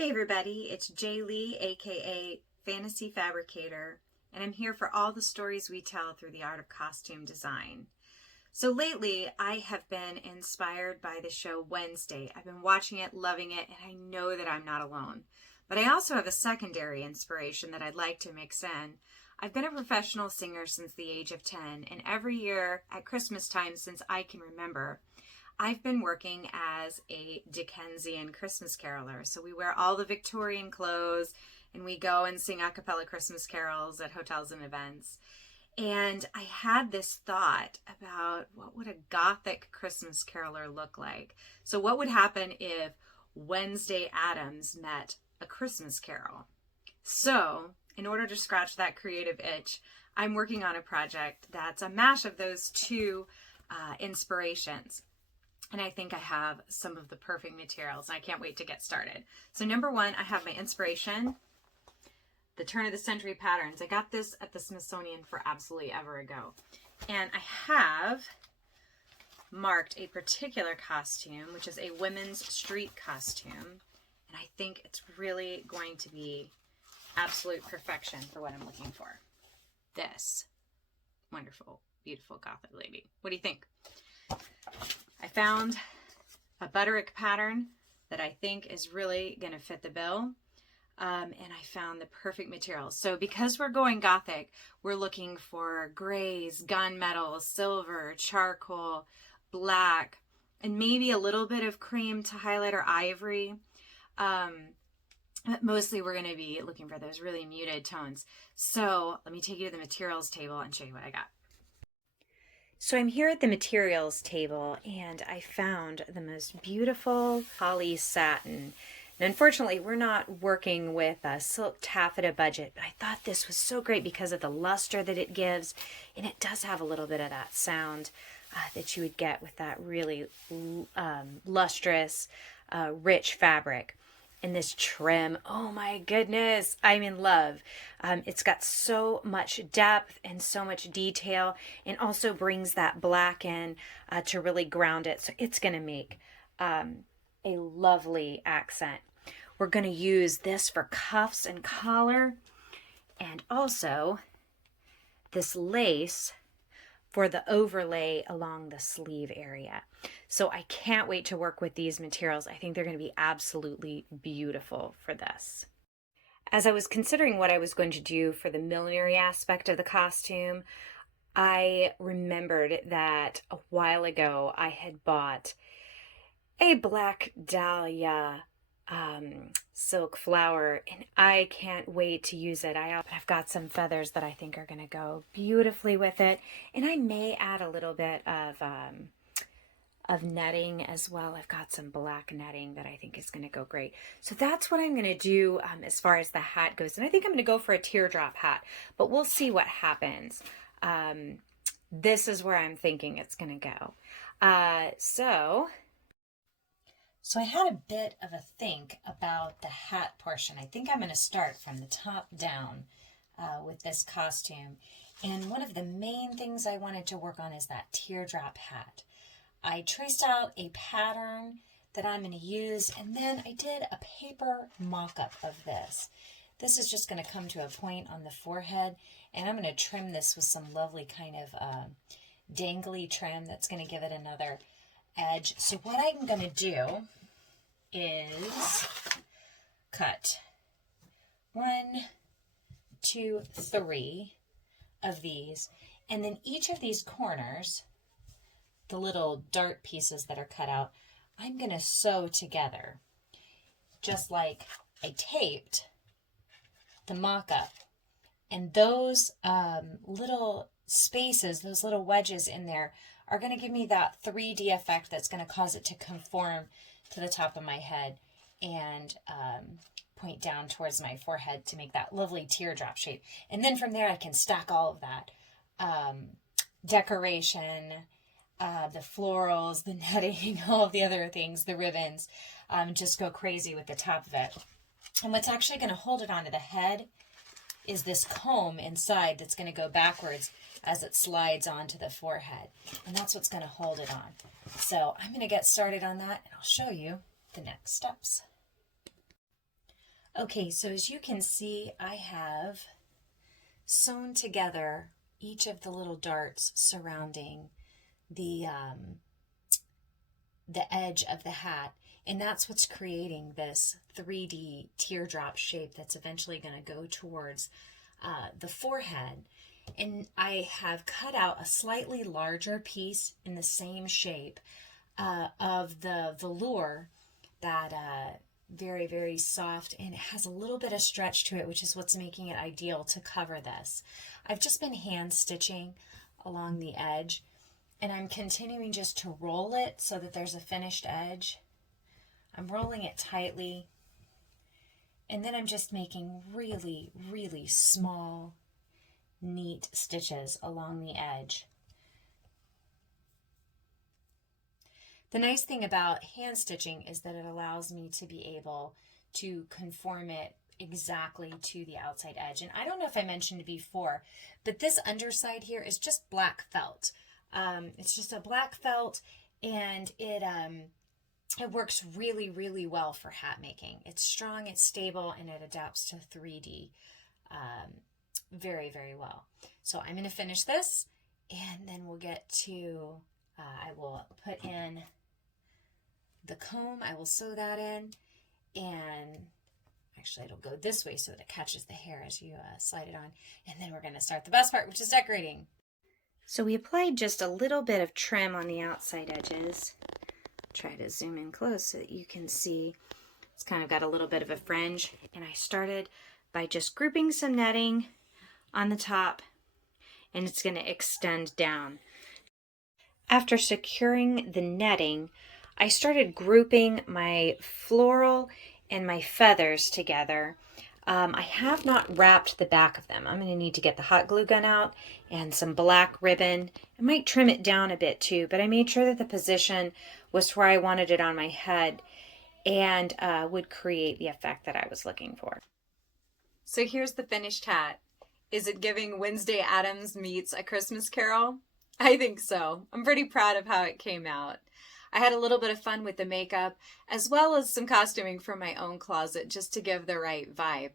Hey everybody, it's Jay Lee, aka Fantasy Fabricator, and I'm here for all the stories we tell through the art of costume design. So lately, I have been inspired by the show Wednesday. I've been watching it, loving it, and I know that I'm not alone. But I also have a secondary inspiration that I'd like to mix in. I've been a professional singer since the age of 10, and every year at Christmas time since I can remember, I've been working as a Dickensian Christmas caroler. So we wear all the Victorian clothes and we go and sing a cappella Christmas carols at hotels and events. And I had this thought about what would a Gothic Christmas caroler look like? So what would happen if Wednesday Addams met a Christmas carol? So in order to scratch that creative itch, I'm working on a project that's a mash of those two inspirations. And I think I have some of the perfect materials, and I can't wait to get started. So number one, I have my inspiration, the turn of the century patterns. I got this at the Smithsonian for absolutely ever ago. And I have marked a particular costume, which is a women's street costume. And I think it's really going to be absolute perfection for what I'm looking for. This wonderful, beautiful Gothic lady. What do you think? I found a butterick pattern that I think is really going to fit the bill. And I found the perfect materials. So because we're going Gothic, we're looking for grays, gunmetal, silver, charcoal, black, and maybe a little bit of cream to highlight or ivory. But mostly we're going to be looking for those really muted tones. So let me take you to the materials table and show you what I got. So I'm here at the materials table and I found the most beautiful poly satin. And unfortunately, we're not working with a silk taffeta budget, but I thought this was so great because of the luster that it gives. And it does have a little bit of that sound that you would get with that really lustrous, rich fabric. And this trim, oh my goodness, I'm in love. It's got so much depth and so much detail, and also brings that black in to really ground it. So it's going to make a lovely accent. We're going to use this for cuffs and collar, and also this lace for the overlay along the sleeve area. So I can't wait to work with these materials. I think they're going to be absolutely beautiful for this. As I was considering what I was going to do for the millinery aspect of the costume, I remembered that a while ago I had bought a Black Dahlia silk flower, and I can't wait to use it. I've got some feathers that I think are going to go beautifully with it, and I may add a little bit of netting as well. I've got some black netting that I think is going to go great. So that's what I'm going to do as far as the hat goes, and I think I'm going to go for a teardrop hat, but we'll see what happens. This is where I'm thinking it's going to go. So I had a bit of a think about the hat portion. I think I'm going to start from the top down with this costume. And one of the main things I wanted to work on is that teardrop hat. I traced out a pattern that I'm going to use, and then I did a paper mock-up of this. This is just going to come to a point on the forehead, and I'm going to trim this with some lovely kind of dangly trim that's going to give it another edge. So what I'm going to do is cut 1, 2, 3 of these, and then each of these corners, the little dart pieces that are cut out, I'm going to sew together just like I taped the mock-up. And those little spaces, those little wedges in there are going to give me that 3D effect that's going to cause it to conform to the top of my head and point down towards my forehead to make that lovely teardrop shape. And then from there I can stack all of that decoration, the florals, the netting, all of the other things, the ribbons, just go crazy with the top of it. And what's actually going to hold it onto the head is this comb inside that's going to go backwards as it slides onto the forehead. And that's what's going to hold it on. So I'm going to get started on that, and I'll show you the next steps. Okay, so as you can see, I have sewn together each of the little darts surrounding the edge of the hat, and that's what's creating this 3D teardrop shape that's eventually going to go towards the forehead. And I have cut out a slightly larger piece in the same shape of the velour that very, very soft, and it has a little bit of stretch to it, which is what's making it ideal to cover this. I've just been hand stitching along the edge, and I'm continuing just to roll it so that there's a finished edge. I'm rolling it tightly, and then I'm just making really, really small, neat stitches along the edge. The nice thing about hand stitching is that it allows me to be able to conform it exactly to the outside edge. And I don't know if I mentioned before, but this underside here is just black felt. It's just a black felt, and it works really, really well for hat making. It's strong, it's stable, and it adapts to 3D very, very well. So I'm going to finish this, and then we'll get to, I will put in the comb, I will sew that in, and actually it'll go this way so that it catches the hair as you slide it on, and then we're going to start the best part, which is decorating. So we applied just a little bit of trim on the outside edges. Try to zoom in close so that you can see it's kind of got a little bit of a fringe, and I started by just grouping some netting on the top, and it's going to extend down. After securing the netting, I started grouping my floral and my feathers together. I have not wrapped the back of them. I'm going to need to get the hot glue gun out and some black ribbon. I might trim it down a bit too, but I made sure that the position was where I wanted it on my head and would create the effect that I was looking for. So here's the finished hat. Is it giving Wednesday Addams meets A Christmas Carol? I think so. I'm pretty proud of how it came out. I had a little bit of fun with the makeup, as well as some costuming from my own closet, just to give the right vibe.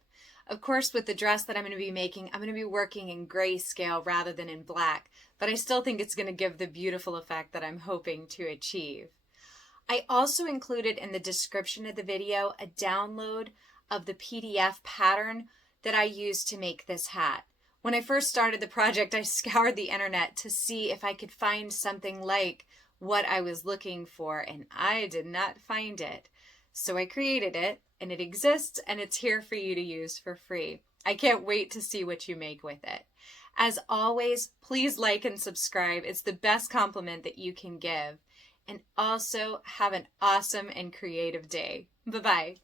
Of course, with the dress that I'm going to be making, I'm going to be working in grayscale rather than in black, but I still think it's going to give the beautiful effect that I'm hoping to achieve. I also included in the description of the video a download of the PDF pattern that I used to make this hat. When I first started the project, I scoured the internet to see if I could find something like what I was looking for, and I did not find it. So I created it, and it exists, and it's here for you to use for free. I can't wait to see what you make with it. As always, please like and subscribe. It's the best compliment that you can give. And also have an awesome and creative day. Bye-bye.